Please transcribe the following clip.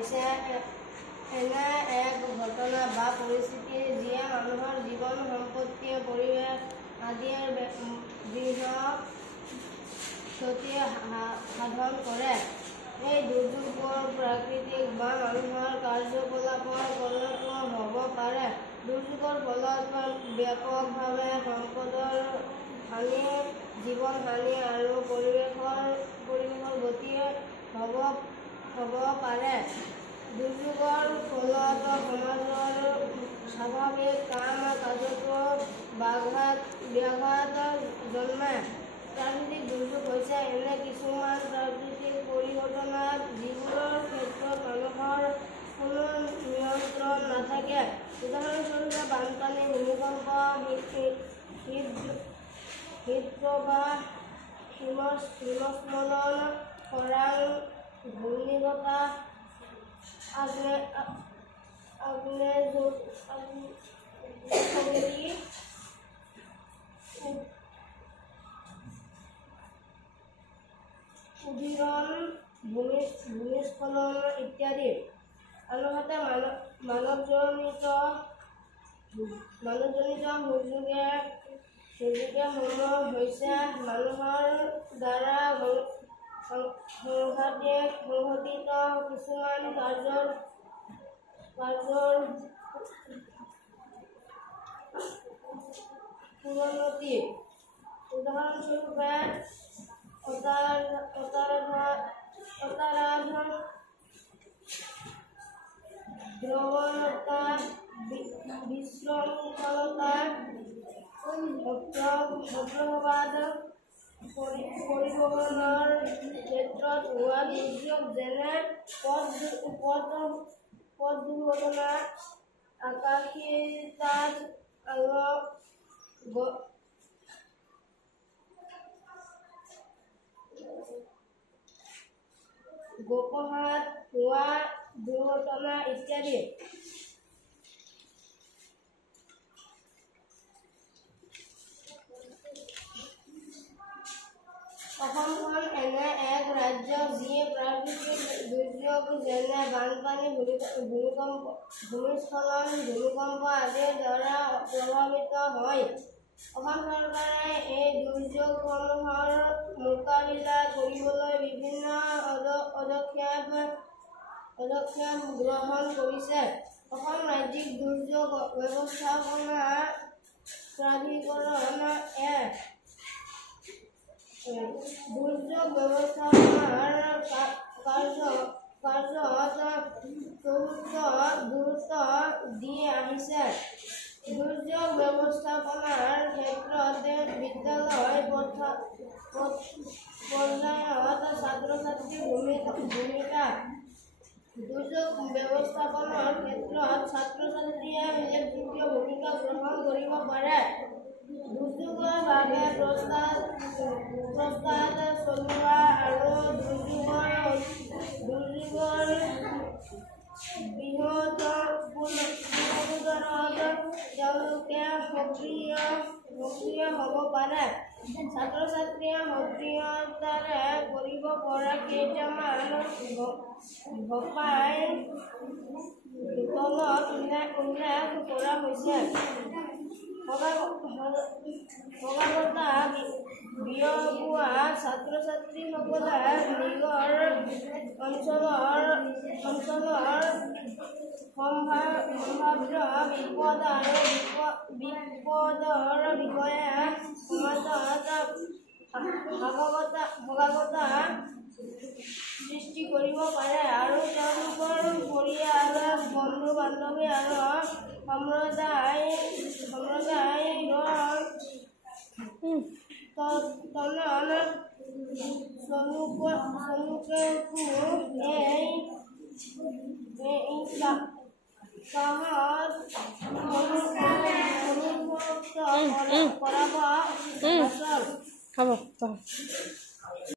হৈছে এনে এক ঘটনা বা পৰিস্থিতি যিয়ে মানুহৰ জীৱন সম্পত্তি পৰিৱেশ আদিৰ বৃহৎ ক্ষতি সাধন কৰে। এই দুৰ্যোগবোৰ প্ৰাকৃতিক বা মানুহৰ কাৰ্যকলাপৰ ফলতো হ'ব পাৰে। দুৰ্যোগৰ ফলত ব্যাপকভাৱে সম্পদৰ হানি, জীৱন হানি আৰু পৰিৱেশৰ গতি হ'ব পাৰে। দুৰ্যোগৰ ফলত সমাজৰ স্বাভাৱিক কাম কাজতো ব্যাঘাত জন্মায়। প্ৰাকৃতিক দুৰ্যোগ হৈছে এনে কিছুমান প্ৰাকৃতিক পৰিঘটনা যিবোৰৰ ক্ষেত্ৰত মানুহৰ কোনো নিয়ন্ত্ৰণ নাথাকে। উদাহৰণস্বৰূপে বানপানী, ভূমিকম্প, শীতপ্ৰবাহ, হিমস্খলন, খৰাং, ঘূৰ্ণীবতাহ, আগ্নেয়গিৰি, উদগীৰণ, ভূমিস্খলন ইত্যাদি। আনহাতে মানৱজনিত দুৰ্যোগসমূহ হৈছে মানুহৰ দ্বাৰা সংঘটিত কিছুমান কাৰ্যৰ পৰিণতি। উদাহৰণস্বৰূপে অপৰাধ, দ্ৰব্যহত্যা, বিশৃংখলতা, সন্ত্ৰাসবাদ, পৰিবহণৰ ক্ষেত্ৰত হোৱা দুৰ্যোগ যেনে পথ দুৰ্ঘটনা, আকাশীতাত গোপহাত হোৱা দুৰ্ঘটনা ইত্যাদি। অসমখন এনে এক ৰাজ্য যি প্ৰাকৃতিক দুৰ্যোগ যেনে বানপানী, ভূমিস্খলন, ভূমিকম্প আদিৰ দ্বাৰা প্ৰভাৱিত হয়। অসম চৰকাৰে এই দুৰ্যোগসমূহৰ মোকাবিলা কৰিবলৈ বিভিন্ন পদক্ষেপ গ্ৰহণ কৰিছে। অসম ৰাজ্যিক দুৰ্যোগ ব্যৱস্থাপনা প্ৰাধিকৰণ এ দুৰ্যোগ ব্যৱস্থাপনাৰ কাৰ্যত গুৰুত্ব দি আহিছে। দুৰ্যোগ ব্যৱস্থাপনাৰ ক্ষেত্ৰত বিদ্যালয় পৰ্যায়ত ছাত্ৰ-ছাত্ৰীৰ ভূমিকা। দুৰ্যোগ ব্যৱস্থাপনাৰ ক্ষেত্ৰত ছাত্ৰ-ছাত্ৰীয়ে উল্লেখযোগ্য ভূমিকা গ্ৰহণ কৰিব পাৰে। দুৰ্যোগৰ বাবে প্ৰস্তুত চলোৱা আৰু দুৰ্যোগৰ বিপদত তেওঁলোকে সক্ৰিয় হ'ব পাৰে। ছাত্ৰ-ছাত্ৰীয়ে সক্ৰিয়তাৰে কৰিব পৰা কেইটামান উপায় তলত উল্লেখ কৰা হৈছে। সজাগতা বিয়পোৱা, ছাত্ৰ-ছাত্ৰীসকলে নিজৰ অঞ্চলৰ সম্ভাৱ্য বিপদ আৰু বিপদৰ বিষয়ে সমাজত সজাগতা সৃষ্টি কৰিব পাৰে আৰু তেওঁলোকৰ পৰিয়াল, বন্ধু-বান্ধৱী আৰু সম্প্ৰদায়ৰ চলোকেও এই কামত অনুভৱ কৰাব।